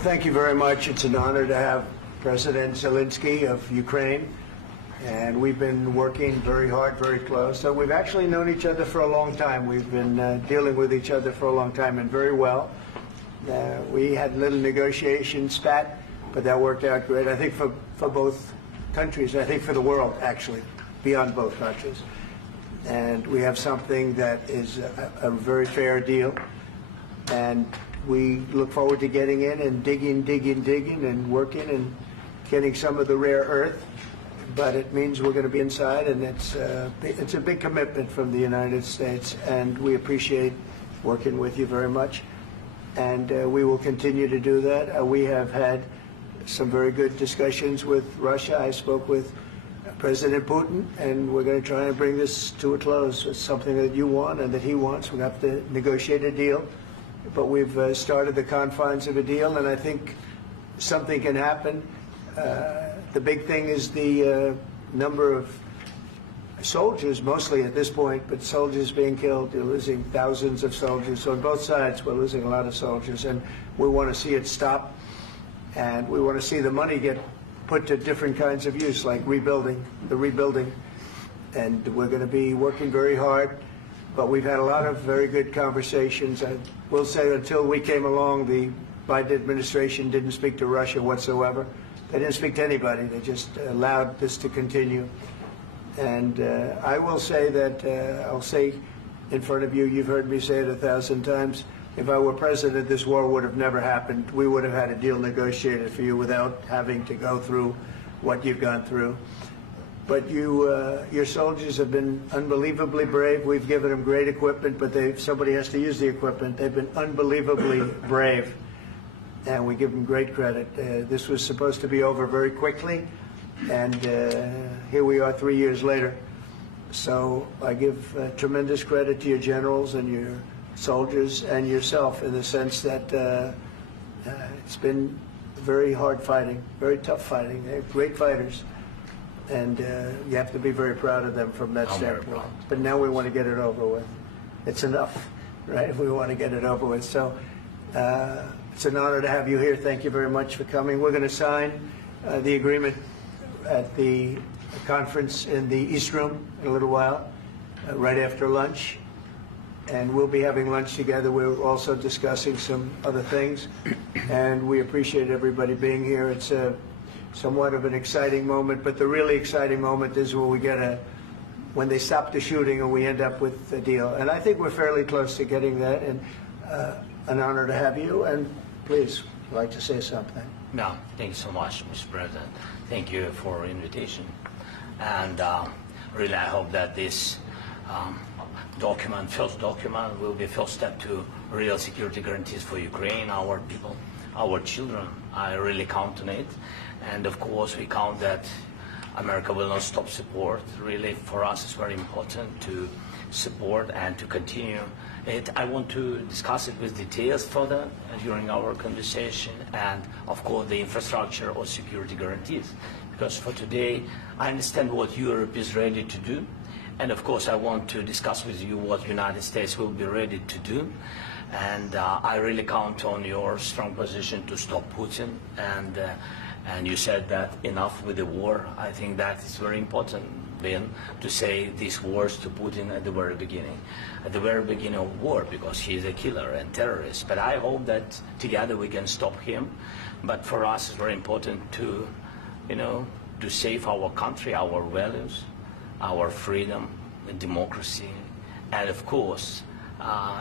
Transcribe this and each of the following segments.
Well, thank you very much. It's an honor to have President Zelensky of Ukraine, and we've been working very hard, very close. So we've actually known each other for a long time. We've been dealing with each other for a long time, and very well. We had a little negotiation spat, but that worked out great, I think, for both countries, I think for the world, actually, beyond both countries. And we have something that is a very fair deal, and we look forward to getting in and digging and working and getting some of the rare earth. But it means we're going to be inside, and it's a big commitment from the United States, and we appreciate working with you very much. And we will continue to do that. We have had some very good discussions with Russia. I spoke with President Putin, and we're going to try and bring this to a close. It's something that you want and that he wants. We have to negotiate a deal. But we've started the confines of a deal, and I think something can happen. The big thing is the number of soldiers, mostly at this point, but soldiers being killed. You're losing thousands of soldiers. So on both sides, we're losing a lot of soldiers, and we want to see it stop. And we want to see the money get put to different kinds of use, like rebuilding. And we're going to be working very hard. But we've had a lot of very good conversations. I will say until we came along, the Biden administration didn't speak to Russia whatsoever. They didn't speak to anybody. They just allowed this to continue. And I will say that, I'll say in front of you, you've heard me say it 1,000 times, if I were president, this war would have never happened. We would have had a deal negotiated for you without having to go through what you've gone through. But your soldiers have been unbelievably brave. We've given them great equipment, but somebody has to use the equipment. They've been unbelievably brave, and we give them great credit. This was supposed to be over very quickly, and here we are 3 years later. So I give tremendous credit to your generals and your soldiers and yourself, in the sense that it's been very hard fighting, very tough fighting. They're great fighters. And you have to be very proud of them from that standpoint. But now we want to get it over with. It's enough, right? We want to get it over with. So it's an honor to have you here. Thank you very much for coming. We're going to sign the agreement at the conference in the East Room in a little while, right after lunch. And we'll be having lunch together. We're also discussing some other things. And we appreciate everybody being here. It's somewhat of an exciting moment, but the really exciting moment is when we when they stop the shooting and we end up with a deal. And I think we're fairly close to getting that, and an honor to have you. And please, I'd like to say something. No, thank you so much, Mr. President. Thank you for the invitation. And really, I hope that this first document, will be first step to real security guarantees for Ukraine, our people, our children. I really count on it. And of course, we count that America will not stop support. Really, for us, it's very important to support and to continue it. I want to discuss it with details further during our conversation, and of course, the infrastructure or security guarantees. Because for today, I understand what Europe is ready to do. And of course, I want to discuss with you what the United States will be ready to do. And I really count on your strong position to stop Putin. And you said that enough with the war. I think that is very important, Ben, to say these words to Putin at the very beginning of war, because he is a killer and terrorist. But I hope that together we can stop him. But for us, it's very important to, to save our country, our values, our freedom, democracy, and of course,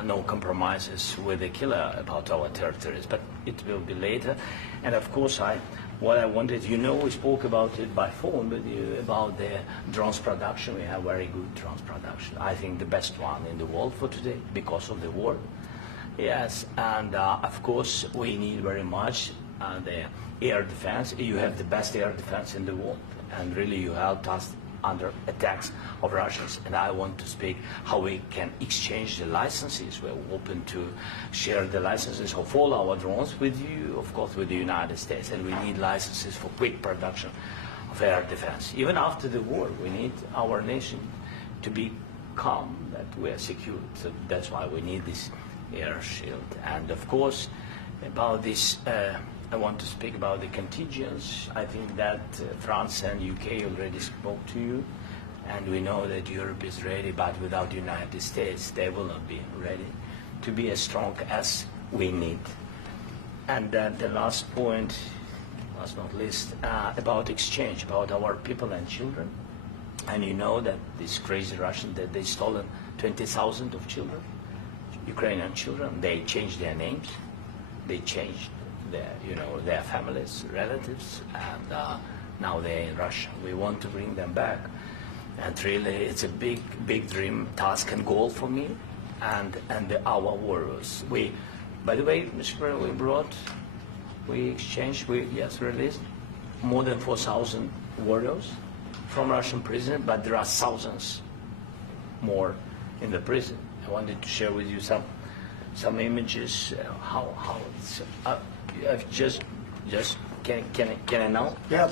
no compromises with the killer about our territories. But it will be later. And of course, what I wanted, we spoke about it by phone with you about the drones production. We have very good drones production. I think the best one in the world for today because of the war. Yes, and of course, we need very much the air defense. You have the best air defense in the world, and really you helped us under attacks of Russians. And I want to speak how we can exchange the licenses. We're open to share the licenses of all our drones with you, of course, with the United States. And we need licenses for quick production of air defense. Even after the war, we need our nation to be calm, that we are secure. So that's why we need this air shield. And of course, about this I want to speak about the contingents. I think that France and UK already spoke to you, and we know that Europe is ready, but without the United States, they will not be ready to be as strong as we need. And the last point, last not least, about exchange, about our people and children. And you know that these crazy Russians, that they stolen 20,000 of children, Ukrainian children. They changed their names, they changed their families, relatives, and now they're in Russia. We want to bring them back. And really, it's a big dream, task and goal for me and our warriors. By the way, Mr. President, we released more than 4,000 warriors from Russian prison, but there are thousands more in the prison. I wanted to share with you some images. How it's can I now? Yeah,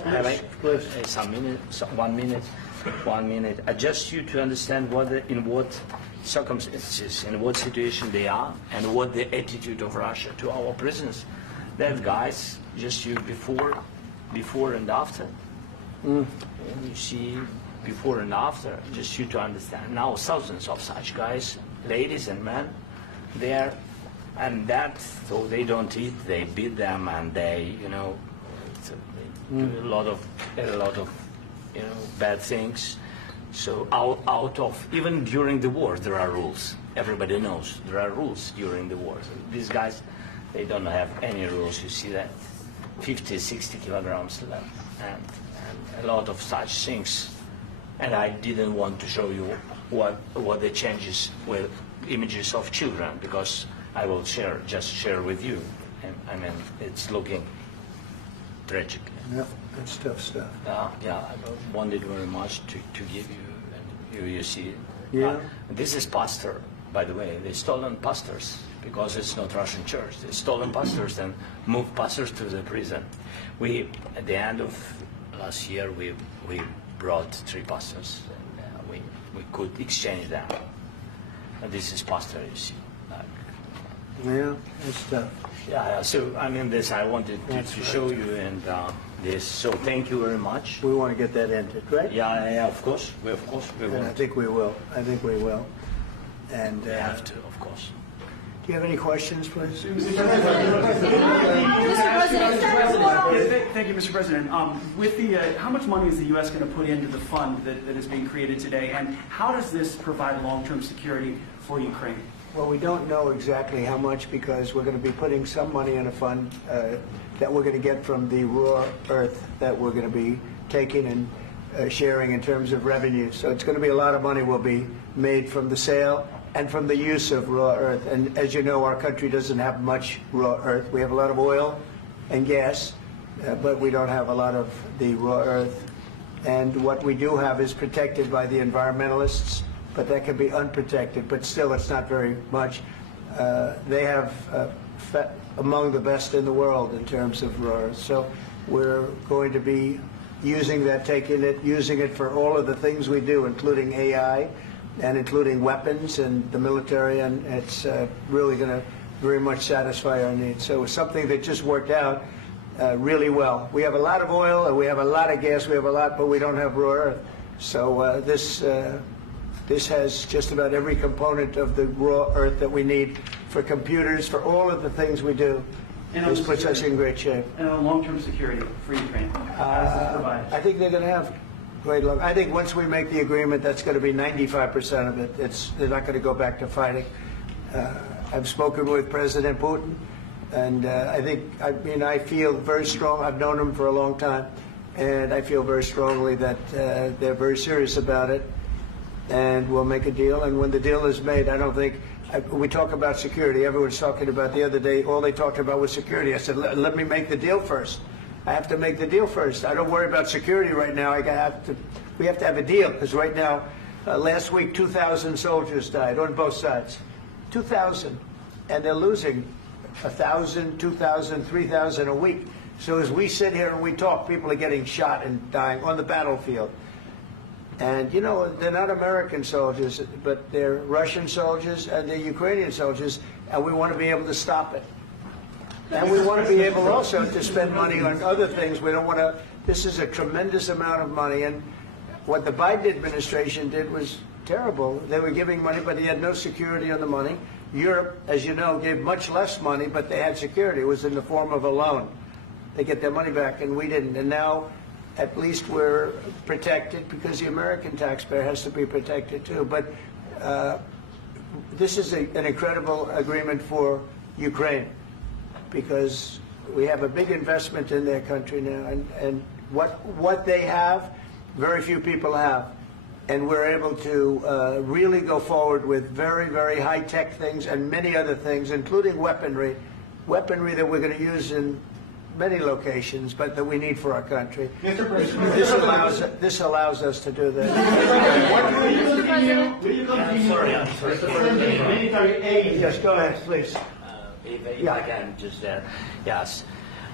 please. Some minute, 1 minute, 1 minute. Just you to understand in what circumstances, in what situation they are, and what the attitude of Russia to our prisoners. That guys, just you before and after. And you see before and after, just you to understand. Now thousands of such guys, ladies and men, there, and that, so they don't eat, they beat them, and they, they do a lot of bad things. So out of, even during the war, there are rules. Everybody knows there are rules during the war. These guys, they don't have any rules. You see that 50, 60 kilograms left, and a lot of such things. And I didn't want to show you what the changes with images of children, because I will just share with you. And I mean, it's looking tragic. Yeah, that's tough stuff. Yeah, I wanted very much to give you, and you see. Yeah. This is pastor, by the way. They stolen pastors because it's not Russian church. They stolen pastors and moved pastors to the prison. At the end of last year, we brought 3 pastors, and we could exchange them. And this is pastor, you see. Yeah, that's tough. Yeah. So I mean, this I wanted to show you, and this. So thank you very much. We want to get that ended, right? Yeah. Of course. We And will. I think we will. And We have to, of course. do you have any questions, please? Thank you, Mr. President. With the, how much money is the U.S. going to put into the fund that is being created today, and how does this provide long-term security for Ukraine? Well, we don't know exactly how much, because we're going to be putting some money in a fund that we're going to get from the raw earth that we're going to be taking and sharing in terms of revenue. So it's going to be a lot of money will be made from the sale and from the use of raw earth. And as you know, our country doesn't have much raw earth. We have a lot of oil and gas, but we don't have a lot of the raw earth. And what we do have is protected by the environmentalists, but that can be unprotected, but still it's not very much. They have among the best in the world in terms of raw earth. So we're going to be using that, using it for all of the things we do, including AI and including weapons and the military, and it's really going to very much satisfy our needs. So it's something that just worked out really well. We have a lot of oil, and we have a lot of gas, we have a lot, but we don't have raw earth. So this has just about every component of the raw earth that we need for computers, for all of the things we do. This puts us in great shape. And on long-term security for Ukraine, how does this provide? I think they're going to have great luck. I think once we make the agreement, that's going to be 95% of it. They're not going to go back to fighting. I've spoken with President Putin, and I feel very strong. I've known him for a long time, and I feel very strongly that they're very serious about it, and we'll make a deal. And when the deal is made, I don't think we talk about security. Everyone's talking about the other day. All they talked about was security. I said, let me make the deal first. I have to make the deal first. I don't worry about security right now. We have to have a deal, because right now, last week, 2,000 soldiers died on both sides. 2,000, and they're losing 1,000, 2,000, 3,000 a week. So as we sit here and we talk, people are getting shot and dying on the battlefield. And, they're not American soldiers, but they're Russian soldiers and they're Ukrainian soldiers, and we want to be able to stop it. And we want to be able also to spend money on other things. We don't want to, this is a tremendous amount of money. And what the Biden administration did was terrible. They were giving money, but they had no security on the money. Europe, as you know, gave much less money, but they had security. It was in the form of a loan. They get their money back, and we didn't. And now, at least we're protected because the American taxpayer has to be protected too. But this is an incredible agreement for Ukraine because we have a big investment in their country now, and what they have, very few people have. And we're able to really go forward with very, very high-tech things and many other things, including weaponry that we're going to use in many locations, but that we need for our country. Mr. President, This allows us to do that. will you continue Sorry. sending military aid? Yes, go ahead, please. If I can just, yes.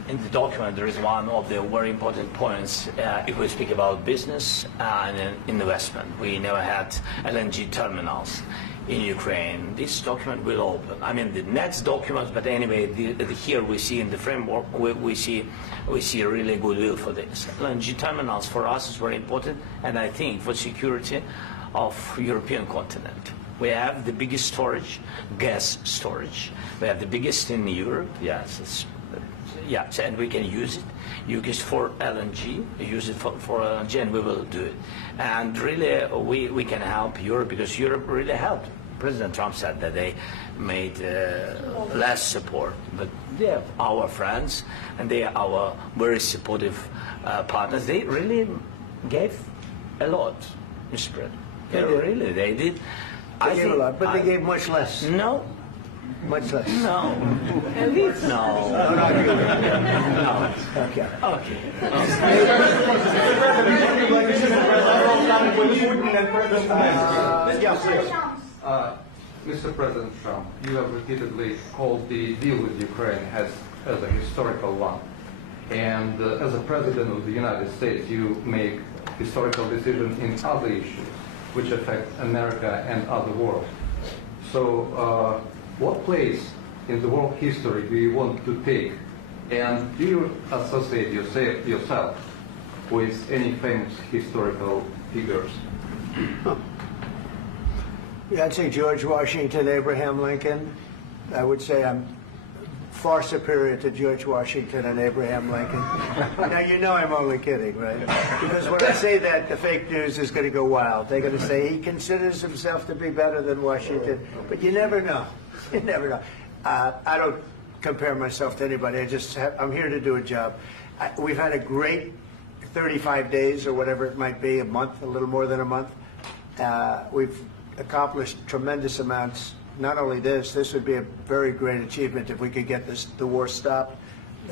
In the document, there is one of the very important points. If we speak about business and investment, we never had LNG terminals in Ukraine. This document will open. I mean, the next document, but anyway, here we see in the framework, we see really goodwill for this. LNG terminals for us is very important, and I think for security of European continent. We have the biggest storage, gas storage. We have the biggest in Europe. Yes, yes, and we can use it. Use it for LNG. Use it for LNG, and we will do it. And really, we can help Europe because Europe really helped. President Trump said that they made less support, but they are our friends and they are our very supportive partners. They really gave a lot, Mr. President. They did. They gave a lot, but they gave much less. No. Much less. No. No. No. Okay. Okay. Mr. President Trump, you have repeatedly called the deal with Ukraine as a historical one. And as a President of the United States, you make historical decisions in other issues which affect America and other world. So what place in the world history do you want to take? And do you associate yourself with any famous historical figures? Yeah, I'd say George Washington, Abraham Lincoln. I would say I'm far superior to George Washington and Abraham Lincoln. Now, you know I'm only kidding, right? Because when I say that, the fake news is going to go wild. They're going to say he considers himself to be better than Washington. But you never know. You never know. I don't compare myself to anybody. I'm here to do a job. We've had a great 35 days or whatever it might be, a month, a little more than a month. We've accomplished tremendous amounts. Not only this would be a very great achievement if we could get the war stopped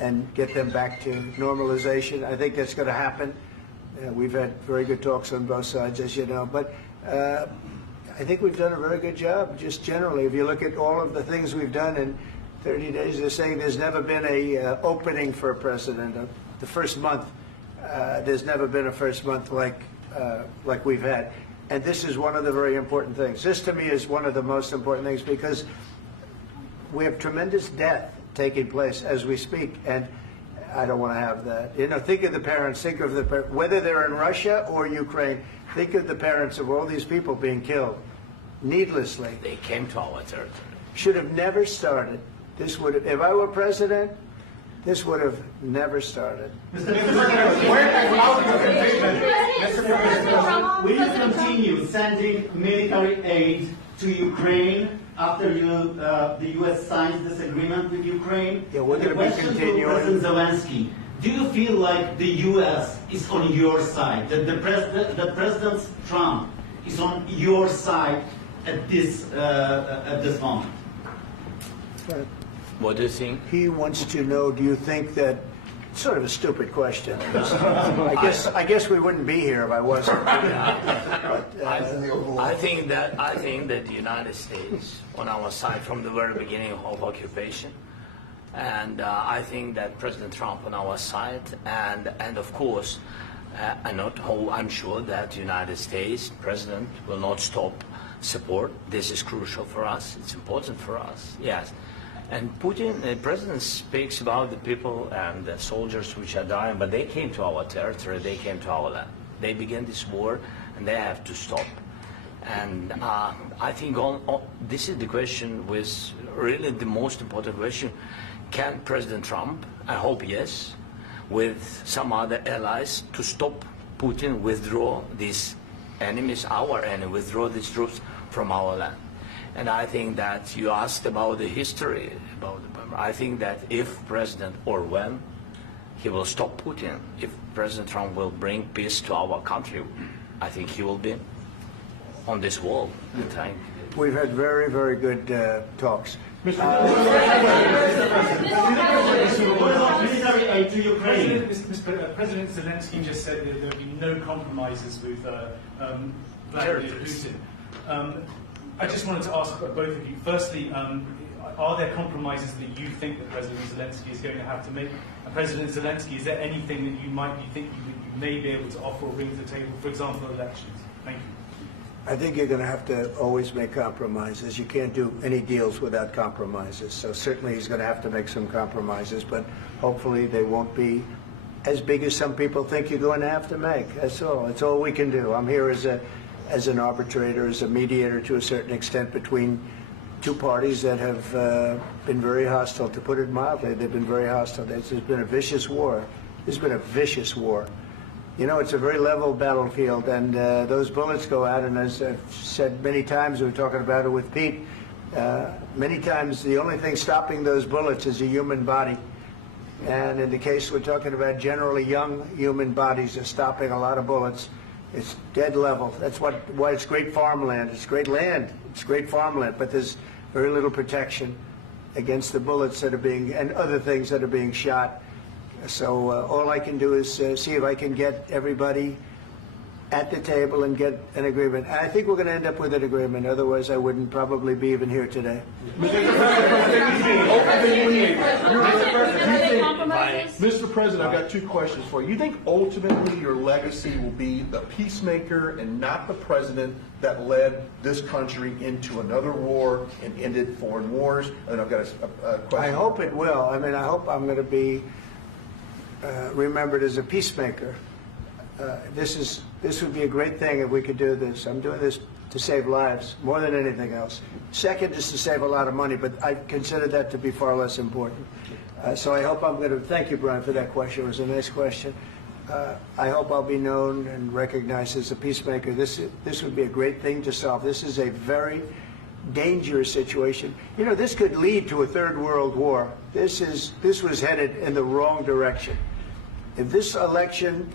and get them back to normalization. I think that's going to happen. We've had very good talks on both sides, as you know. But I think we've done a very good job, just generally. If you look at all of the things we've done in 30 days, they're saying there's never been a opening for a president. The first month, there's never been a first month like we've had. And this is one of the very important things. This, to me, is one of the most important things because we have tremendous death taking place as we speak, and I don't want to have that. You know, think of the parents, whether they're in Russia or Ukraine, think of the parents of all these people being killed needlessly. They came to our territory. Should have never started. This would have, if I were president, this would have never started. Mr. President, will you continue sending military aid to Ukraine after the U.S. signs this agreement with Ukraine? Yeah, we're The going to be question continuing. to President Zelensky: do you feel like the U.S. is on your side? That President Trump is on your side at this moment? What do you think? He wants to know, do you think that, sort of a stupid question. I guess we wouldn't be here if I wasn't. I think that the United States on our side from the very beginning of occupation, and I think that President Trump on our side, and of course, I'm sure that the United States President will not stop support. This is crucial for us. It's important for us. Yes. And Putin, the president speaks about the people and the soldiers which are dying, but they came to our territory, they came to our land. They began this war, and they have to stop. And I think this is the question, with really the most important question. Can President Trump, I hope yes, with some other allies, to stop Putin, withdraw these enemies, our enemy, withdraw these troops from our land? And I think that you asked about the history, I think that if President, or when, he will stop Putin, if President Trump will bring peace to our country, I think he will be on this wall. We've had very, very good talks. What about military aid to Ukraine? President Zelensky just said that there will be no compromises with Vladimir Putin. I just wanted to ask both of you. Firstly, are there compromises that you think that President Zelensky is going to have to make? And President Zelensky, is there anything that you might be thinking that you may be able to offer or bring to the table, for example, elections? Thank you. I think you're going to have to always make compromises. You can't do any deals without compromises. So certainly he's going to have to make some compromises, but hopefully they won't be as big as some people think you're going to have to make. That's all. That's all we can do. I'm here as an arbitrator, as a mediator to a certain extent between two parties that have been very hostile. To put it mildly, they've been very hostile. There's been a vicious war. There's been a vicious war. You know, it's a very level battlefield, and those bullets go out, and as I've said many times, we were talking about it with Pete, many times the only thing stopping those bullets is a human body. And in the case we're talking about, generally young human bodies are stopping a lot of bullets. It's dead level. That's why it's great farmland. It's great land. It's great farmland, but there's very little protection against the bullets that are being, and other things that are being shot. So all I can do is see if I can get everybody at the table and get an agreement. And I think we're going to end up with an agreement. Otherwise, I wouldn't probably be even here today. Mr. President, I've got two questions for you. You think ultimately your legacy will be the peacemaker and not the president that led this country into another war and ended foreign wars? And I've got a question. I hope it will. I mean, I hope I'm going to be remembered as a peacemaker. This would be a great thing if we could do this. I'm doing this to save lives more than anything else. Second is to save a lot of money, but I consider that to be far less important. So I hope I'm going to, thank you, Brian, for that question. It was a nice question. I hope I'll be known and recognized as a peacemaker. This would be a great thing to solve. This is a very dangerous situation. You know, this could lead to a third world war. This was headed in the wrong direction. If this election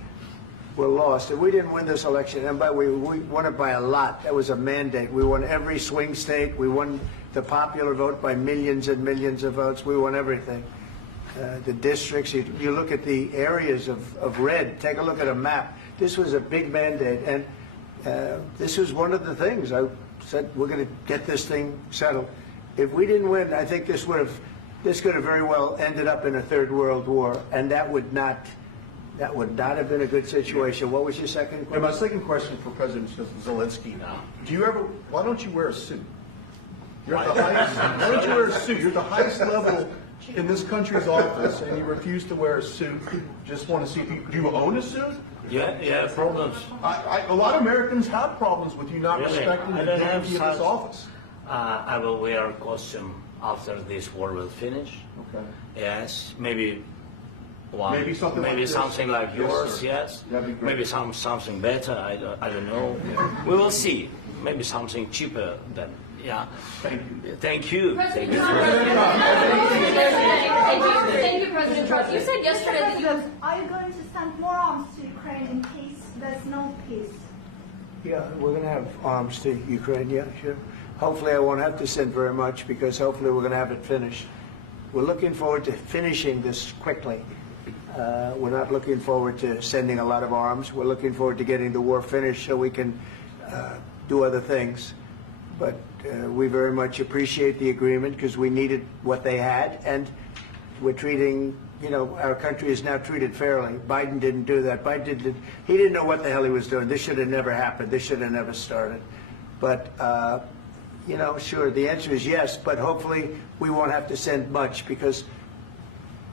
were lost, if we didn't win this election, and by we won it by a lot, that was a mandate. We won every swing state. We won the popular vote by millions and millions of votes. We won everything. The districts, you look at the areas of red, take a look at a map. This was a big mandate, and this was one of the things. I said, we're going to get this thing settled. If we didn't win, I think this could have very well ended up in a third world war, and that would not have been a good situation. What was your second question? And my second question for President Zelensky: why don't you wear a suit? You're at the highest. Why don't you wear a suit? You're at the highest level in this country's office, and you refuse to wear a suit. Just want to see if do you own a suit? Yeah, problems. A lot of Americans have problems with you not Really? respecting the dignity of this office. I will wear a costume after this war will finish. Okay. Yes, maybe one. Maybe something like this. Something like Yes, yours. sir. Yes. That'd be great. Maybe something better. I don't know. We will see. Maybe something cheaper than. Yeah. Thank you. Thank you. President Trump. Thank you, President Trump. You said yesterday that you. Are you going to send more arms to Ukraine in case there's no peace? Yeah, we're going to have arms to Ukraine, yeah, sure. Hopefully I won't have to send very much, because hopefully we're going to have it finished. We're looking forward to finishing this quickly. We're not looking forward to sending a lot of arms. We're looking forward to getting the war finished so we can do other things. But we very much appreciate the agreement, because we needed what they had, and we're treating, you know, our country is now treated fairly. Biden didn't do that. He didn't know what the hell he was doing. This should have never happened. This should have never started. But you know, sure, the answer is yes, but hopefully we won't have to send much, because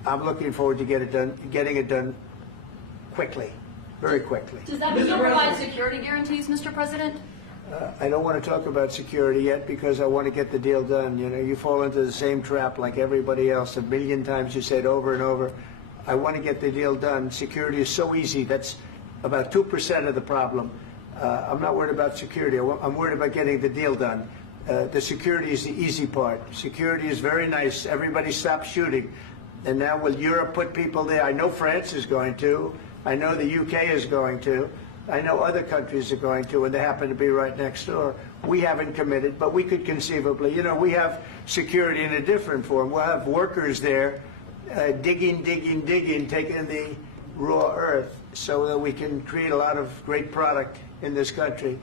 I'm looking forward to getting it done quickly, very quickly. Does that mean you'll provide security guarantees, Mr. President? I don't want to talk about security yet, because I want to get the deal done. You know, you fall into the same trap like everybody else. A million times you say it over and over. I want to get the deal done. Security is so easy. That's about 2% of the problem. I'm not worried about security. I'm worried about getting the deal done. The security is the easy part. Security is very nice. Everybody stopped shooting. And now will Europe put people there? I know France is going to. I know the UK is going to. I know other countries are going to, and they happen to be right next door. We haven't committed, but we could conceivably. You know, we have security in a different form. We'll have workers there digging, taking the raw earth so that we can create a lot of great product in this country.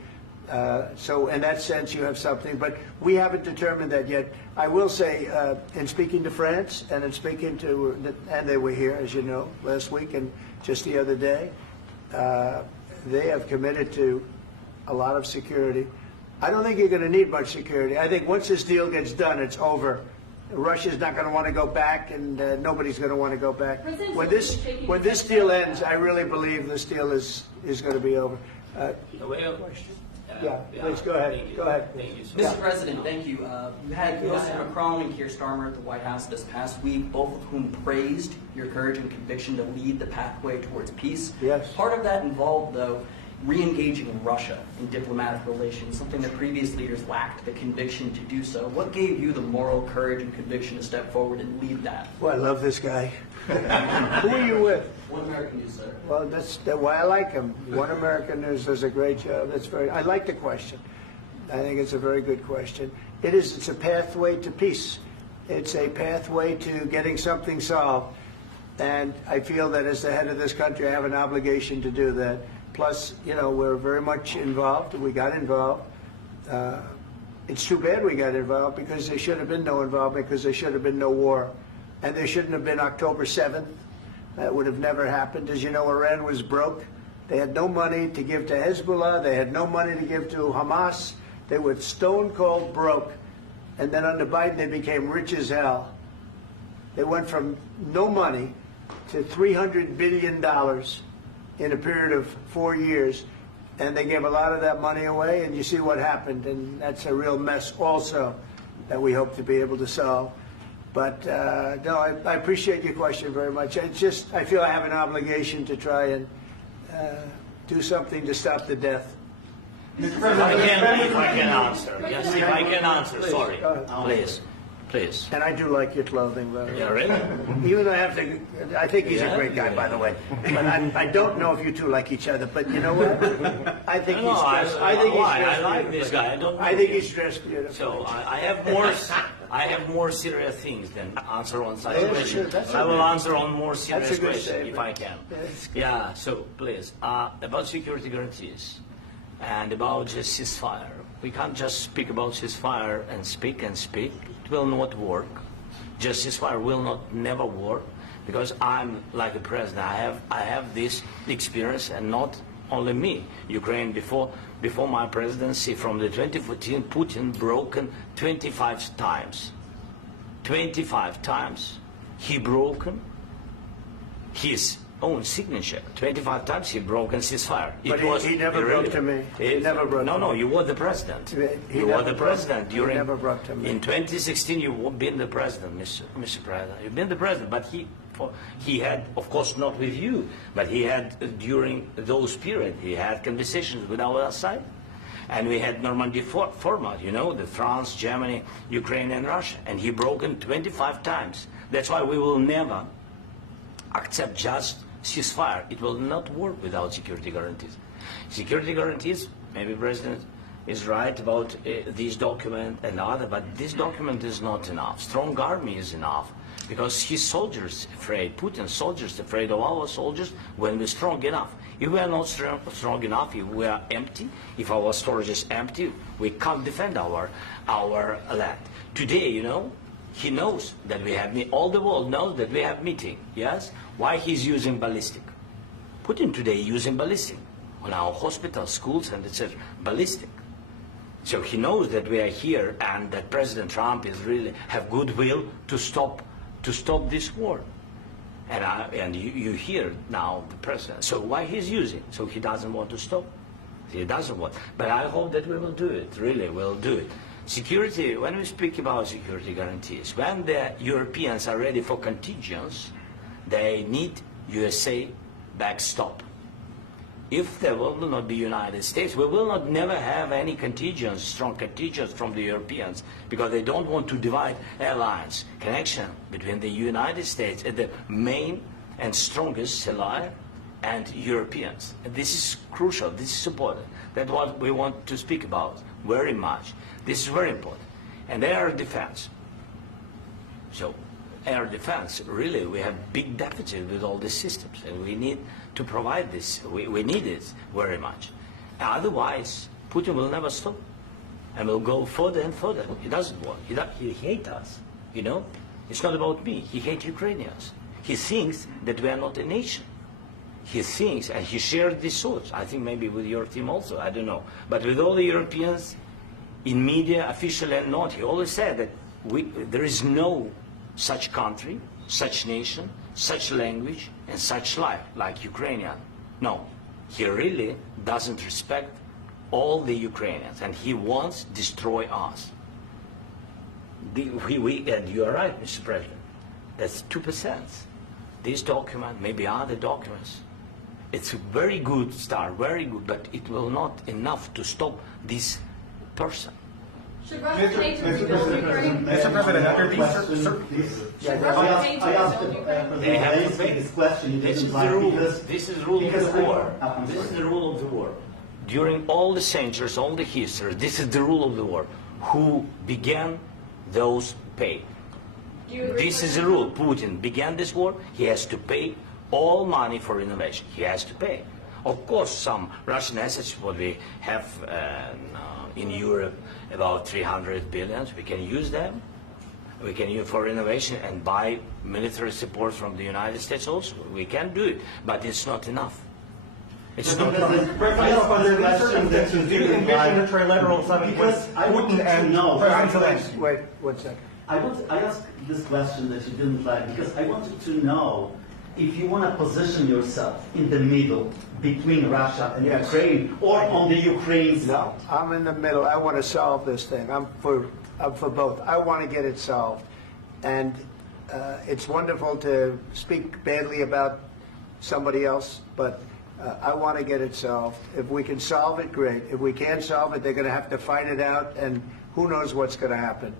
So in that sense, you have something, but we haven't determined that yet. I will say, in speaking to France and in speaking to, and they were here, as you know, last week and just the other day, they have committed to a lot of security. I don't think you're going to need much security. I think once this deal gets done, it's over. Russia's not going to want to go back, and nobody's going to want to go back. When this deal ends, I really believe this deal is going to be over. Yeah, please go ahead. Go ahead. Thank you. Mr. President, thank you. You had Mr. Macron and Keir Starmer at the White House this past week, both of whom praised your courage and conviction to lead the pathway towards peace. Yes. Part of that involved, though, re-engaging Russia in diplomatic relations, something that previous leaders lacked the conviction to do so. What gave you the moral courage and conviction to step forward and lead that? Well, I love this guy. Who are you with? One American News, sir. Well, that's why I like him. One American News does a great job. I like the question. I think it's a very good question. It's a pathway to peace. It's a pathway to getting something solved. And I feel that as the head of this country, I have an obligation to do that. Plus, you know, we're very much involved. We got involved. It's too bad we got involved, because there should have been no involvement, because there should have been no war. And there shouldn't have been October 7th. That would have never happened. As you know, Iran was broke. They had no money to give to Hezbollah. They had no money to give to Hamas. They were stone cold broke. And then under Biden, they became rich as hell. They went from no money to $300 billion in a period of 4 years. And they gave a lot of that money away, and you see what happened. And that's a real mess also that we hope to be able to solve. But no, I appreciate your question very much. It's just, I feel I have an obligation to try and do something to stop the death. If I can answer. Yes, if I can answer. Sorry. Please. And I do like your clothing, by the way. Yeah, really? Even though I think he's a great guy, by the way. But I don't know if you two like each other. But you know what? I think he's dressed. I like this guy. I think he's dressed beautiful. So I have more serious things than answer on such Yeah, questions. sure, I will answer on more That's serious a good questions statement. if I can. Yeah. So please, about security guarantees and about just ceasefire. We can't just speak about ceasefire and speak and speak. It will not work. Just ceasefire will not never work, because I'm like the president. I have this experience, and not only me. Ukraine before my presidency, from the 2014, Putin broken 25 times. 25 times he broken his own signature. 25 times he broken ceasefire. But he never broke to me. He never broke to me. No, you were the president. You were the president during. He never broke to me. In 2016, you've been the president, Mr. President. You've been the president, but he had, of course, not with you, but he had during those periods. He had conversations with our side, and we had Normandy format. You know, the France, Germany, Ukraine, and Russia, and he broken 25 times. That's why we will never accept just ceasefire. It will not work without security guarantees. Security guarantees, maybe President is right about this document and other, but this document is not enough. Strong army is enough, because his soldiers afraid, Putin's soldiers afraid of our soldiers when we're strong enough. If we are not strong enough, if we are empty, if our storage is empty, we can't defend our land. Today, you know, he knows that we have, all the world knows that we have meeting, yes? Why he's using ballistic? Putin today using ballistic on our hospitals, schools, and etc. Ballistic. So he knows that we are here and that President Trump is really have goodwill to stop this war. And you hear now the president. So why he's using? So he doesn't want to stop. He doesn't want. But I hope that we will do it. Really, we'll do it. Security. When we speak about security guarantees, when the Europeans are ready for contingents, they need USA backstop. If there will not be United States, we will not never have any contingents, strong contingents from the Europeans, because they don't want to divide alliance connection between the United States and the main and strongest ally and Europeans. And this is crucial. This is important. That's what we want to speak about very much. This is very important. And air defense. So air defense, really, we have big deficit with all these systems, and we need to provide this. We need it very much. Otherwise, Putin will never stop, and will go further and further. He doesn't want. He hates us. You know, it's not about me. He hates Ukrainians. He thinks that we are not a nation. He thinks, and he shared these thoughts. I think maybe with your team also. I don't know, but with all the Europeans, in media, officially and not, he always said that there is no such country, such nation, such language, and such life like Ukrainian. No, he really doesn't respect all the Ukrainians, and he wants to destroy us. And you are right, Mr. President. That's 2%. This document, maybe other documents, it's a very good start, very good, but it will not enough to stop this person. Should Russia pay to rebuild Ukraine? Mr. President, under these Should Russia pay to I asked rebuild Ukraine? They have to Zelensky pay. this question. This is the rule. This is the rule of the war. This is the rule of the war. During all the centuries, all the history, this is the rule of the war. Who began, those pay. Do you agree This with is the that? rule. Putin began this war. He has to pay all money for innovation. He has to pay. Of course, some Russian assets, what we have in Europe, about 300 billion, we can use them. We can use for innovation and buy military support from the United States also. We can do it, but it's not enough. It's not enough. I asked the question that you didn't like, a trilateral summit because I want to know. Wait, 1 second. I asked this question that you didn't like because I wanted to know if you want to position yourself in the middle between Russia and Yes. Ukraine, or on the Ukraine's No, I'm in the middle. I want to solve this thing. I'm for both. I want to get it solved. And it's wonderful to speak badly about somebody else, but I want to get it solved. If we can solve it, great. If we can't solve it, they're going to have to fight it out, and who knows what's going to happen.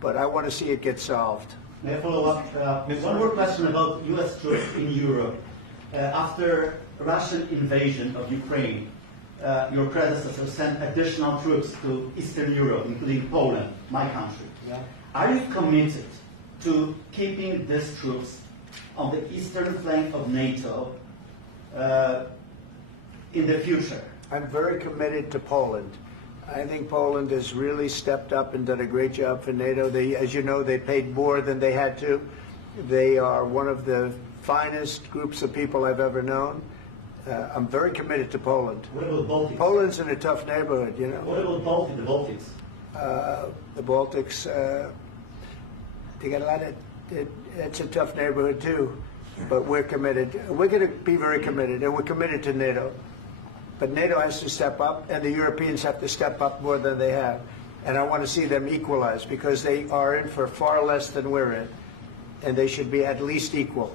But I want to see it get solved. May I follow up? One more question about U.S. troops in Europe. After Russian invasion of Ukraine, your predecessor sent additional troops to Eastern Europe, including Poland, my country. Yeah. Are you committed to keeping these troops on the eastern flank of NATO in the future? I'm very committed to Poland. I think Poland has really stepped up and done a great job for NATO. As you know, they paid more than they had to. They are one of the finest groups of people I've ever known. I'm very committed to Poland. What about Baltics? Poland's in a tough neighborhood, you know. What about the Baltics? The Baltics, they got a lot of, it's a tough neighborhood too, but we're committed. We're going to be very committed, and we're committed to NATO. But NATO has to step up, and the Europeans have to step up more than they have. And I want to see them equalize, because they are in for far less than we're in, and they should be at least equal.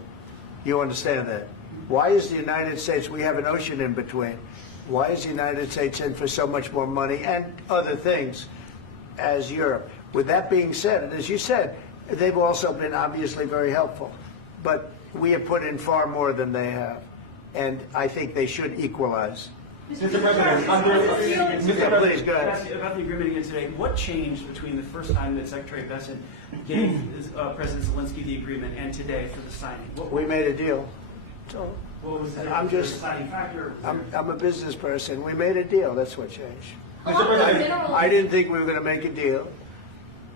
You understand that? Why is the United States, we have an ocean in between, why is the United States in for so much more money and other things as Europe? With that being said, and as you said, they've also been obviously very helpful, but we have put in far more than they have, and I think they should equalize. Mr. President, Please, go ahead. ask you about the agreement again today. What changed between the first time that Secretary Vance gave President Zelensky the agreement and today for the signing? We made a deal. So What was the I'm just- deciding factor? I'm a business person. We made a deal. That's what changed. Along with minerals. I didn't think we were going to make a deal,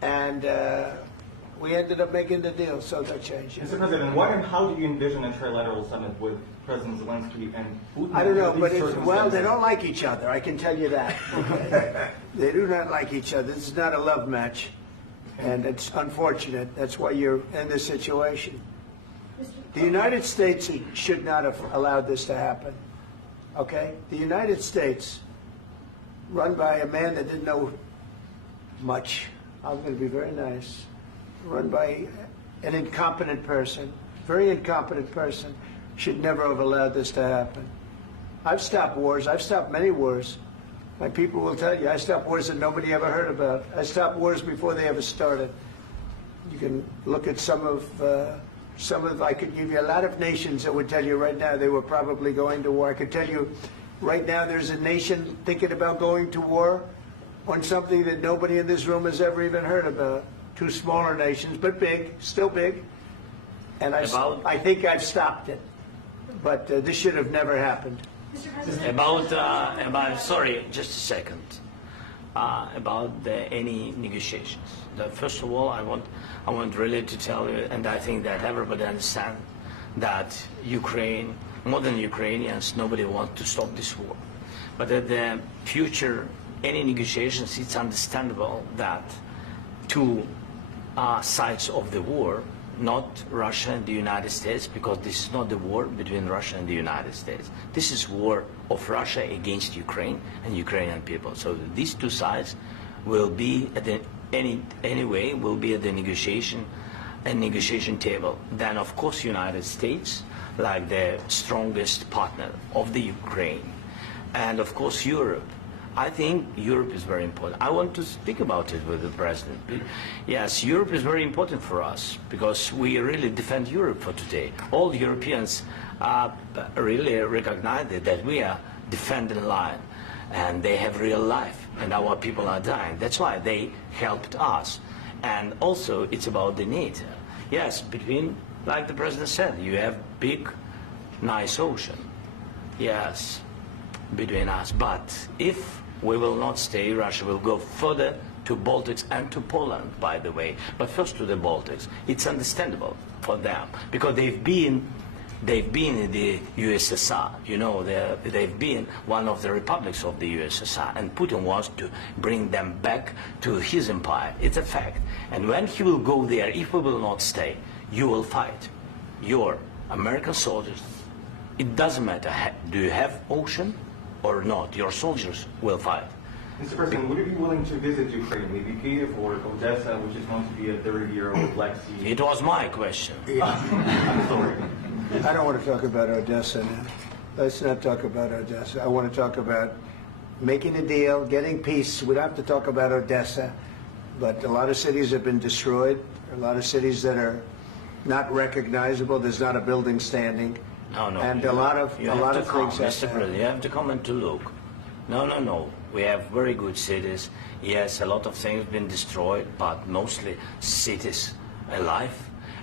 and We ended up making the deal, so that changed. Mr. President, what and how do you envision a trilateral summit with President Zelensky and Putin? I don't know, but These well, they circumstances? don't like each other. I can tell you that. Okay? They do not like each other. This is not a love match, and it's unfortunate. That's why you're in this situation. The United States should not have allowed this to happen. Okay? The United States, run by a man that didn't know much. I'm going to be very nice. Run by an incompetent person, very incompetent person, should never have allowed this to happen. I've stopped wars. I've stopped many wars. My people will tell you, I stopped wars that nobody ever heard about. I stopped wars before they ever started. You can look at some of, I could give you a lot of nations that would tell you right now they were probably going to war. I could tell you right now there's a nation thinking about going to war on something that nobody in this room has ever even heard about. Two smaller nations, but big, still big. And I think I've stopped it. But this should have never happened. Mr. President, About sorry, just a second. About any negotiations. First of all, I want really to tell you, and I think that everybody understands that Ukraine, more than Ukrainians, nobody wants to stop this war. But at the future, any negotiations, it's understandable that two sides of the war, not Russia and the United States, because this is not the war between Russia and the United States. This is war of Russia against Ukraine and Ukrainian people. So these two sides will be at the anyway will be at the negotiation table. Then of course United States, like the strongest partner of the Ukraine, and of course Europe. I think Europe is very important. I want to speak about it with the President. Yes, Europe is very important for us because we really defend Europe for today. All Europeans really recognize that we are defending line and they have real life and our people are dying. That's why they helped us. And also it's about the NATO. Yes, between, like the President said, you have big, nice ocean. Yes, between us. But if we will not stay, Russia will go further to Baltics and to Poland, by the way. But first to the Baltics. It's understandable for them because they've been in the USSR. You know, they've been one of the republics of the USSR, and Putin wants to bring them back to his empire. It's a fact. And when he will go there, if we will not stay, you will fight. Your American soldiers, it doesn't matter, do you have ocean or not, your soldiers will fight. Mr. President, would you be willing to visit Ukraine, maybe Kiev or Odessa, which is going to be a third year of the Black Sea? It was my question. I'm sorry. I don't want to talk about Odessa now. Let's not talk about Odessa. I want to talk about making a deal, getting peace. We don't have to talk about Odessa, but a lot of cities have been destroyed. A lot of cities that are not recognizable. There's not a building standing. No. And a lot of things have Mr. happened. President, you have to come and to look. No. We have very good cities. Yes, a lot of things have been destroyed, but mostly cities alive,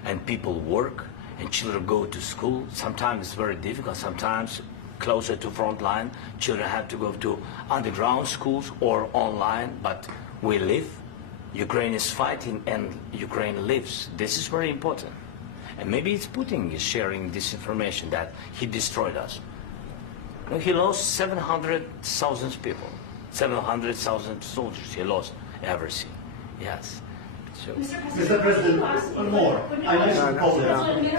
and people work, and children go to school. Sometimes it's very difficult. Sometimes closer to front line, children have to go to underground schools or online, but we live. Ukraine is fighting, and Ukraine lives. This is very important. And maybe it's Putin is sharing this information that he destroyed us. You know, he lost 700,000 people, 700,000 soldiers. He lost everything. Yes. So, Mr. President, one more. I mentioned Poland.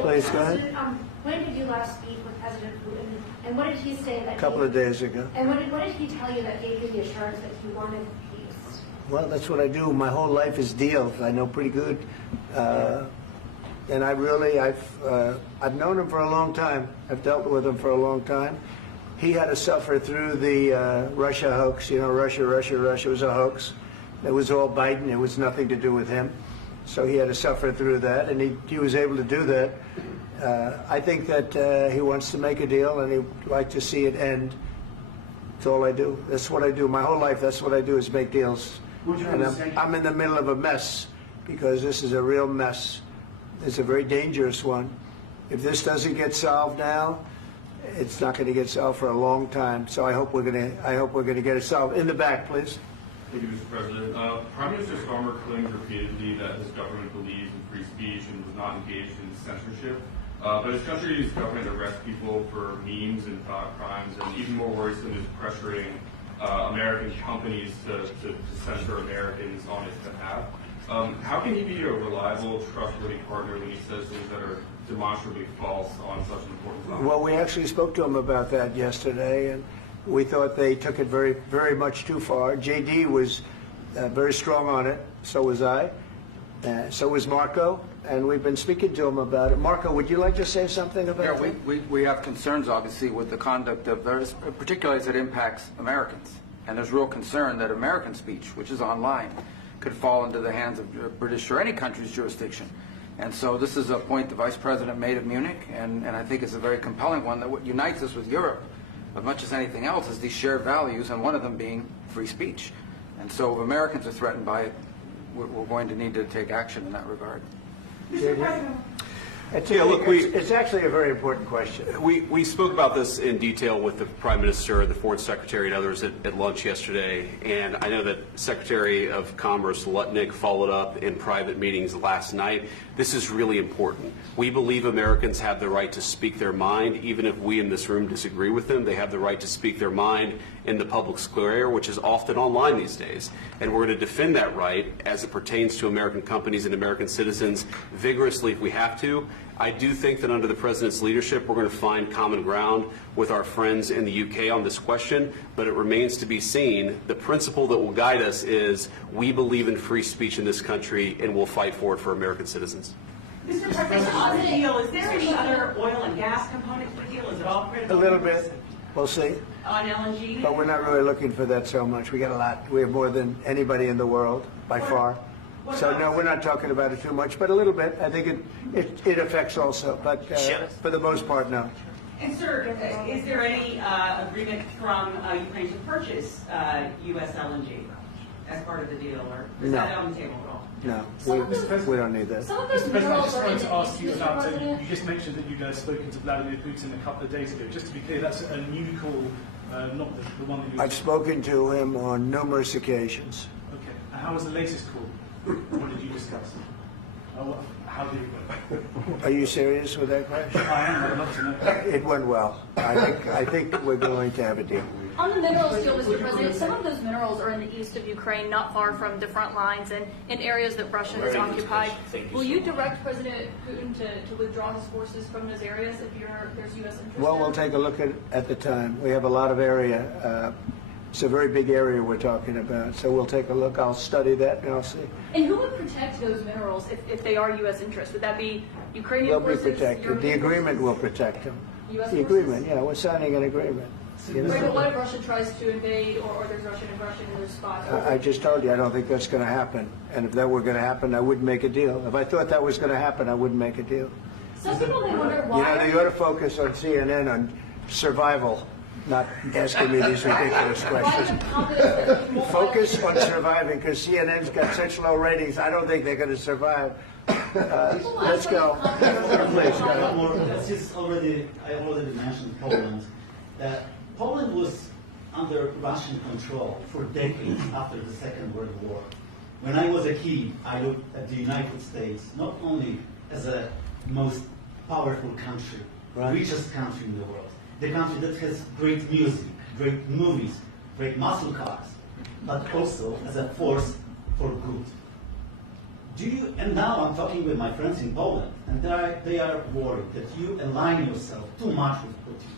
Please, go ahead. When did you last speak with President Putin, and what did he say that? A couple of days ago. And what did he tell you that gave you the assurance that he wanted peace? Well, that's what I do. My whole life is deals. I know pretty good. And I've known him for a long time. I've dealt with him for a long time. He had to suffer through the Russia hoax. You know, Russia was a hoax. It was all Biden. It was nothing to do with him. So he had to suffer through that, and he was able to do that. I think that he wants to make a deal, and he'd like to see it end. That's all I do. That's what I do. My whole life, that's what I do is make deals. And I'm in the middle of a mess because this is a real mess. It's a very dangerous one. If this doesn't get solved now, it's not going to get solved for a long time. So I hope we're going to get it solved. In the back, please. Thank you, Mr. President. Prime Minister Starmer claimed repeatedly that his government believes in free speech and was not engaged in censorship. But his country's government arrests people for memes and thought crimes, and even more worrisome is pressuring American companies to censor Americans on his behalf. How can he be a reliable, trustworthy partner when he says things that are demonstrably false on such an important topic? Well, we actually spoke to him about that yesterday, and we thought they took it very, very much too far. JD was very strong on it. So was I. So was Marco. And we've been speaking to him about it. Marco, would you like to say something about that? We have concerns, obviously, with the conduct of theirs, particularly as it impacts Americans. And there's real concern that American speech, which is online, could fall into the hands of British or any country's jurisdiction. And so this is a point the Vice President made of Munich, and I think it's a very compelling one, that what unites us with Europe, as much as anything else, is these shared values, and one of them being free speech. And so if Americans are threatened by it, we're going to need to take action in that regard. Mr. President. It's actually a very important question. We spoke about this in detail with the Prime Minister, the Foreign Secretary, and others at lunch yesterday, and I know that Secretary of Commerce Lutnick followed up in private meetings last night. This is really important. We believe Americans have the right to speak their mind, even if we in this room disagree with them. They have the right to speak their mind in the public square, which is often online these days. And we're going to defend that right as it pertains to American companies and American citizens vigorously if we have to. I do think that under the President's leadership, we're going to find common ground with our friends in the UK on this question, but it remains to be seen. The principle that will guide us is we believe in free speech in this country, and we'll fight for it for American citizens. Mr. President, on the deal, is there any other oil and gas component to the deal? Is it all critical? A little bit. We'll see. On LNG? But we're not really looking for that so much. We got a lot. We have more than anybody in the world, by far. So no, we're not talking about it too much, but a little bit. I think it affects also, but for the most part, no. And sir, is there any agreement from Ukraine to purchase U.S. LNG as part of the deal, or is that on the table at all? No, we don't need that. Mr. President, I just wanted to ask you about, you just mentioned that you guys spoken to Vladimir Putin a couple of days ago. Just to be clear, that's a new call, not the one that you... I've spoken to him on numerous occasions. Okay. And how was the latest call? What did you discuss? How did it go? Are you serious with that question? I am. I'd love to know. It went well. I think we're going to have a deal. On the minerals deal, Mr. President, some of those minerals are in the east of Ukraine, not far from the front lines and in areas that Russia has occupied. Will you direct President Putin to withdraw his forces from those areas if there's U.S. interest? Well, we'll take a look at the time. We have a lot of area. It's a very big area we're talking about, so we'll take a look. I'll study that and I'll see. And who would protect those minerals if they are U.S. interests? Would that be Ukrainian forces? They'll be protected. The agreement will protect them. U.S. The agreement, yeah, we're signing an agreement. Right, but what if Russia tries to invade or there's Russian aggression in those spots? I just told you I don't think that's going to happen. And if that were going to happen, I wouldn't make a deal. If I thought that was going to happen, I wouldn't make a deal. Some people may wonder why. You know, you ought to focus on CNN on survival, not asking me these ridiculous questions. Focus on surviving, because CNN's got such low ratings. I don't think they're going to survive. Let's go. Please, go ahead. I already mentioned Poland. Poland was under Russian control for decades after the Second World War. When I was a kid, I looked at the United States not only as a most powerful country, richest country in the world, the country that has great music, great movies, great muscle cars, but also as a force for good. And now I'm talking with my friends in Poland, and they are worried that you align yourself too much with Putin.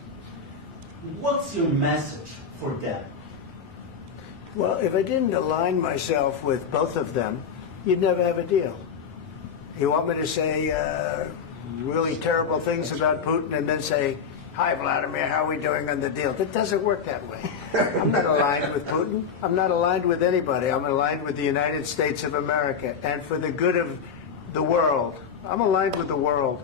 What's your message for them? Well, if I didn't align myself with both of them, you'd never have a deal. You want me to say really terrible things about Putin and then say, "Hi, Vladimir, how are we doing on the deal?" That doesn't work that way. I'm not aligned with Putin. I'm not aligned with anybody. I'm aligned with the United States of America and for the good of the world. I'm aligned with the world,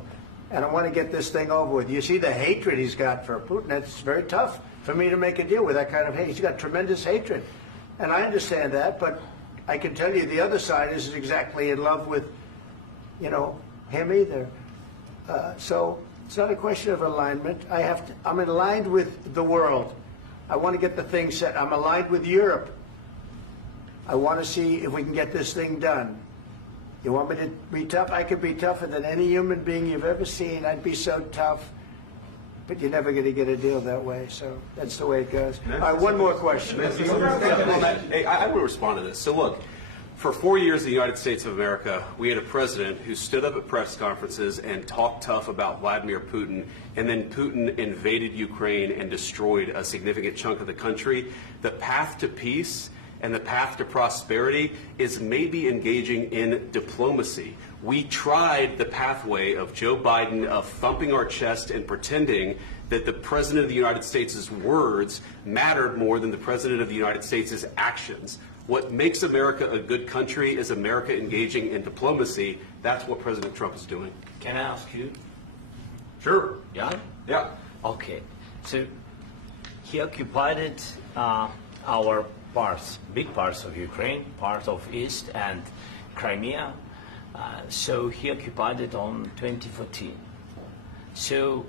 and I want to get this thing over with. You see the hatred he's got for Putin. It's very tough for me to make a deal with that kind of hate. He's got tremendous hatred, and I understand that, but I can tell you the other side isn't exactly in love with, him either. So it's not a question of alignment. I'm aligned with the world. I want to get the thing set. I'm aligned with Europe. I want to see if we can get this thing done. You want me to be tough? I could be tougher than any human being you've ever seen. I'd be so tough. But you're never going to get a deal that way, so that's the way it goes. All right, one more question. Hey, I want to respond to this. So look, for 4 years in the United States of America, we had a president who stood up at press conferences and talked tough about Vladimir Putin, and then Putin invaded Ukraine and destroyed a significant chunk of the country. The path to peace and the path to prosperity is maybe engaging in diplomacy. We tried the pathway of Joe Biden of thumping our chest and pretending that the President of the United States' words mattered more than the President of the United States' actions. What makes America a good country is America engaging in diplomacy. That's what President Trump is doing. Can I ask you? Sure. Yeah? Yeah. Okay. So he occupied our parts, big parts of Ukraine, part of East and Crimea. So he occupied it on 2014. So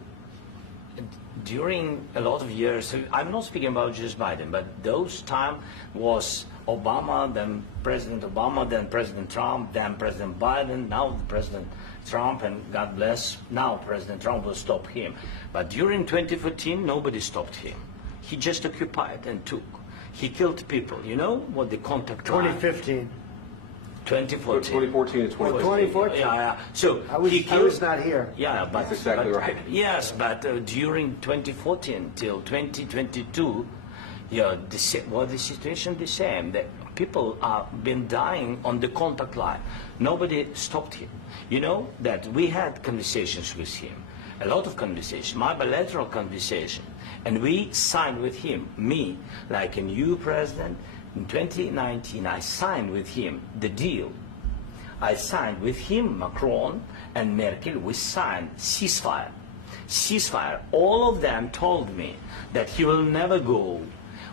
during a lot of years, so I'm not speaking about just Biden, but those time was Obama, then President Obama, then President Trump, then President Biden, now President Trump, and God bless, now President Trump will stop him. But during 2014, nobody stopped him. He just occupied and took. He killed people. You know what the contact line? 2015. 2014 2014. and 2015. 2014. Yeah. So I was not here. Yeah, but That's exactly right. Yes, but during 2014 till 2022, yeah, the situation the same. The people have been dying on the contact line. Nobody stopped him. You know that we had conversations with him, a lot of conversations, my bilateral conversation, and we signed with him. Me, like a new president. In 2019, I signed with him the deal. I signed with him, Macron and Merkel, we signed ceasefire. Ceasefire. All of them told me that he will never go.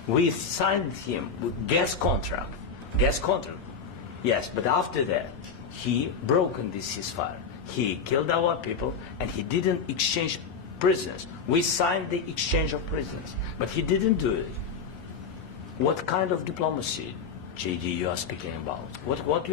We signed him with gas contract. Gas contract. Yes, but after that, he broken this ceasefire. He killed our people and he didn't exchange prisoners. We signed the exchange of prisoners, but he didn't do it. What kind of diplomacy, JD, you are speaking about? What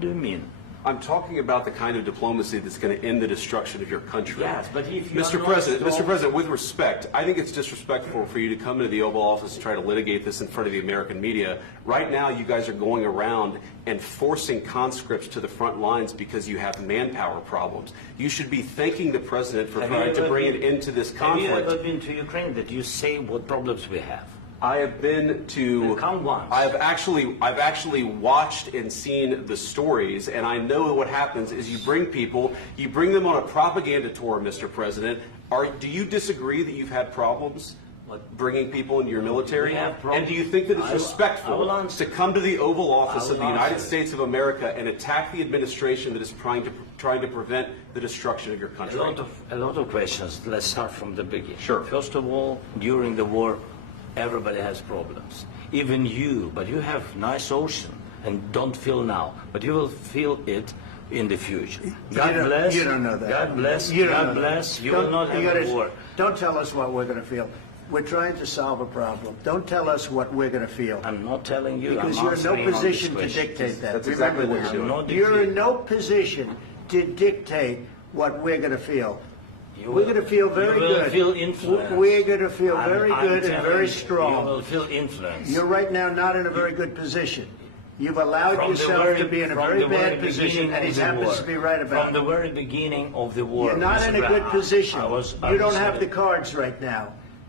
do you mean? I'm talking about the kind of diplomacy that's going to end the destruction of your country. Yes, but if you are Mr. not President, strong- Mr. President, with respect, I think it's disrespectful for you to come into the Oval Office and try to litigate this in front of the American media. Right now, you guys are going around and forcing conscripts to the front lines because you have manpower problems. You should be thanking the President for trying to bring it into this conflict. Have you ever been to Ukraine that you say what problems we have? I have been to. Come once. I've actually watched and seen the stories, and I know what happens is you bring people, you bring them on a propaganda tour, Mr. President. Do you disagree that you've had problems bringing people into your military? And do you think that it's respectful to come to the Oval Office of the United States of America and attack the administration that is trying to prevent the destruction of your country? A lot of questions. Let's start from the beginning. Sure. First of all, during the war, everybody has problems. Even you, but you have nice ocean and don't feel now, but you will feel it in the future. God bless. You don't know that. God bless. You don't God know bless. that. You will not have a war. Don't tell us what we're going to feel. We're trying to solve a problem. Don't tell us what we're going to feel. I'm not telling you. Because I'm you're in no answering on this position to question. dictate that. That's exactly what you're doing. You're in no position to dictate what we're going to feel. You We're will- going to feel very you will good. Feel influenced. We're going to feel very I'm good and telling very you, strong. You will feel influence. You're right now not in a very good position. You've allowed From the yourself very- to be in a from very the bad very position, beginning and he of the happens war. to be right about From it. the very beginning of the war. You're not Mr. in a good Brown, position. I was You don't have the saying- cards right now.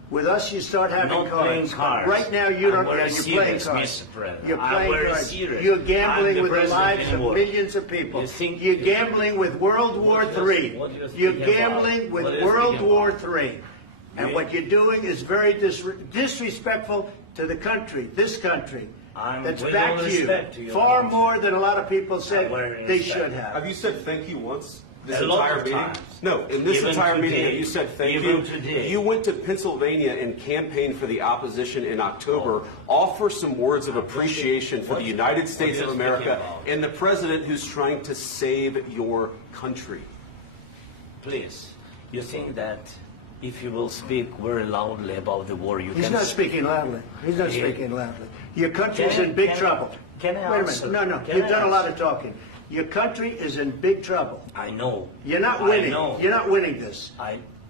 With us, you start having I'm not playing cards. cards. Right now, you I'm don't. very You're playing serious, cards. Mr. President. You're I'm playing very cards. serious. You're I'm gambling the with the president lives of anymore. millions of people. You think- You're gambling with World War III. what you're You're thinking about? gambling with What are you World thinking War about? III. And We- what you're doing is very disrespectful to the country, this country. That's with back all to respect to you. you, Far I'm more than a lot of people said very they respect. should have. Have you said thank you once? This A lot entire of meeting? times. No, in this Even entire meeting, today. have you said thank Even you? today. You went to Pennsylvania and campaigned for the opposition in October. Offer some words of appreciation for the United States what of are you speaking America about? and the president who's trying to save your country. Please, you think that if you will speak very loudly about the war, you He's can... not speaking loudly. He's not Yeah. speaking loudly. Your country's in big trouble. Can I Wait a answer? minute. No. Can You've I done a lot answer? of talking. Your country is in big trouble. I know. You're not I winning. know. You're not winning this.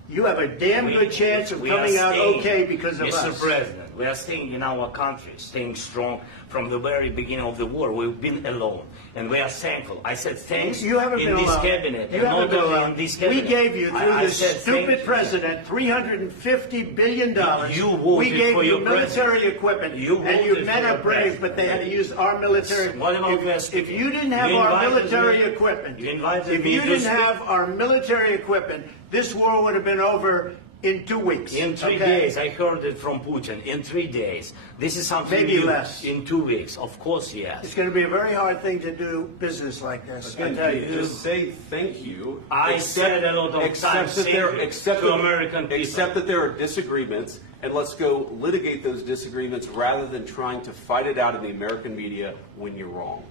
You have a damn good chance of coming out okay because of Mr. us. President, we are staying in our country, staying strong from the very beginning of the war. We've been alone, and we are thankful. I said thanks You haven't in been this alone. cabinet, You and haven't not been only alone. in this We cabinet. gave you, through I this said stupid thank you. president, $350 billion. You voted we gave for you your military president. equipment, You and you voted men for are your brave, president. but they had to use our military. What about Vance? If you didn't have You our invited military me- equipment, you invited if me you to didn't speak- have our military equipment, this war would have been over in 2 weeks. In 3 okay? days, I heard it from Putin. In 3 days, this is something Maybe new. less. In 2 weeks, of course, yes. It's going to be a very hard thing to do business like this. I Again, tell you. just say thank you. I said a lot of times thank you to American people. Accept that there are disagreements, and let's go litigate those disagreements rather than trying to fight it out in the American media when you're wrong.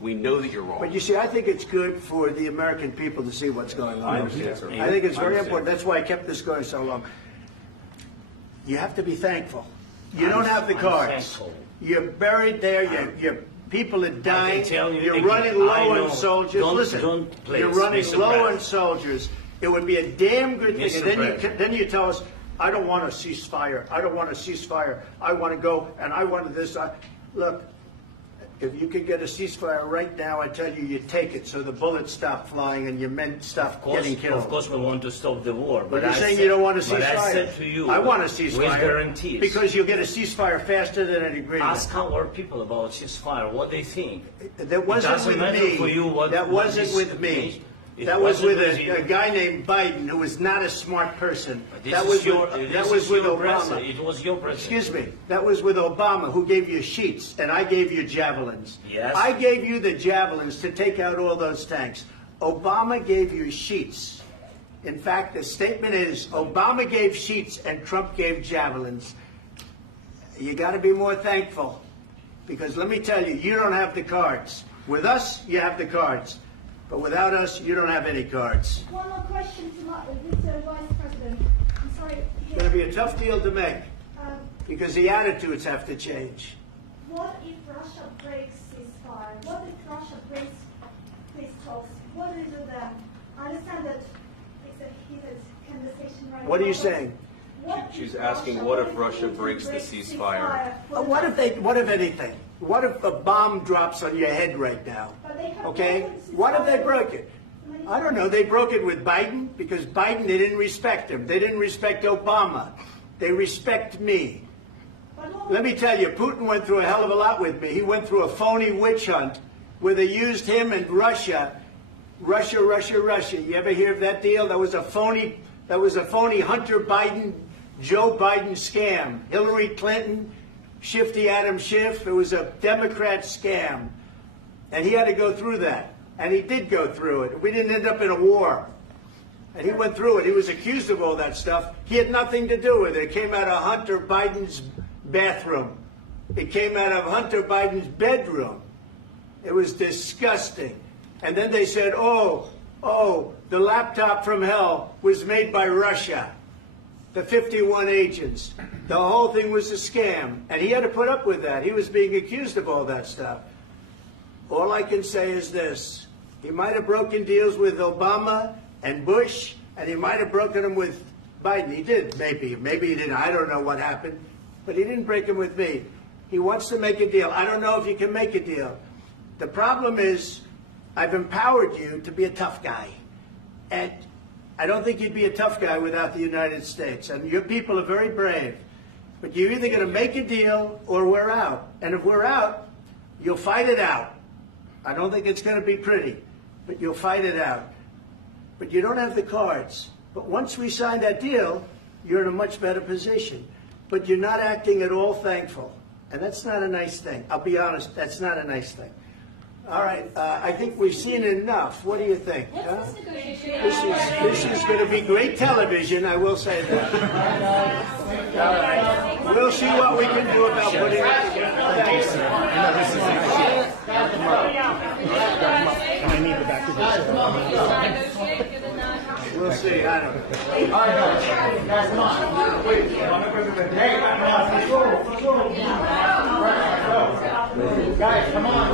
We know that you're wrong. But you see, I think it's good for the American people to see what's going on. I understand, sir. I think it's I very understand. important. That's why I kept this going so long. You have to be thankful. You don't have the I'm cards. thankful. You're buried there. Your people are dying. tell you You're again, running I low know. on soldiers. Don't- Listen, don't please, you're running Mr. low on President. soldiers. It would be a damn good thing. Mr. And President. then you tell us, I don't want a ceasefire. I don't want a ceasefire. I want to go, and I want this. Look, if you could get a ceasefire right now, I tell you, you take it so the bullets stop flying and your men stop getting killed. Of course, we want to stop the war. But But you're I saying said- you don't want a ceasefire. But I said to you, I want a with ceasefire. guarantees. Because you'll get a ceasefire faster than an agreement. Ask our people about ceasefire, what they think. That wasn't It doesn't with matter me. for you what, that what wasn't this with me. means. It That was wasn't with you. a guy named Biden who was not a smart person. This That is was your- with, this that is was with your Obama. president. It was your president. Excuse me. That was with Obama, who gave you sheets, and I gave you javelins. Yes. I gave you the javelins to take out all those tanks. Obama gave you sheets. In fact, the statement is Obama gave sheets and Trump gave javelins. You got to be more thankful, because let me tell you, you don't have the cards. With us, you have the cards. But without us, you don't have any cards. One more question to Mr. Vice President. I'm sorry. It's going to be a tough deal to make, Um, because the attitudes have to change. What if Russia breaks ceasefire? What if Russia breaks peace talks? What do you do then? I understand that it's a heated conversation right now. What are you but saying? what if She's asking, what if Russia Putin breaks the breaks ceasefire? What if anything? What if a bomb drops on your head right now? But they have Okay? broken What if they ceasefire. broke it? I don't know. They broke it with Biden, because Biden, they didn't respect him. They didn't respect Obama. They respect me. Let me tell you, Putin went through a hell of a lot with me. He went through a phony witch hunt where they used him and Russia. Russia. You ever hear of that deal? That was a phony Hunter Biden, Joe Biden scam. Hillary Clinton, Shifty Adam Schiff. It was a Democrat scam. And he had to go through that. And he did go through it. We didn't end up in a war. And he went through it. He was accused of all that stuff. He had nothing to do with it. It came out of Hunter Biden's bathroom. It came out of Hunter Biden's bedroom. It was disgusting. And then they said, oh, the laptop from hell was made by Russia. The 51 agents. The whole thing was a scam. And he had to put up with that. He was being accused of all that stuff. All I can say is this. He might have broken deals with Obama and Bush, and he might have broken them with Biden. He did, maybe. Maybe he didn't. I don't know what happened. But he didn't break them with me. He wants to make a deal. I don't know if you can make a deal. The problem is, I've empowered you to be a tough guy. And I don't think you'd be a tough guy without the United States. And your people are very brave. But you're either going to make a deal or we're out. And if we're out, you'll fight it out. I don't think it's going to be pretty, but you'll fight it out. But you don't have the cards. But once we sign that deal, you're in a much better position. But you're not acting at all thankful. And that's not a nice thing. I'll be honest, that's not a nice thing. All right, I think we've seen enough. What do you think? Huh? This is going to be great television, I will say that. All right. We'll see what we can do about putting it together. Thanks, sir. I need the back of this. We'll see. I don't know. All right, guys, come on. Wait, President. Hey, Guys, come on.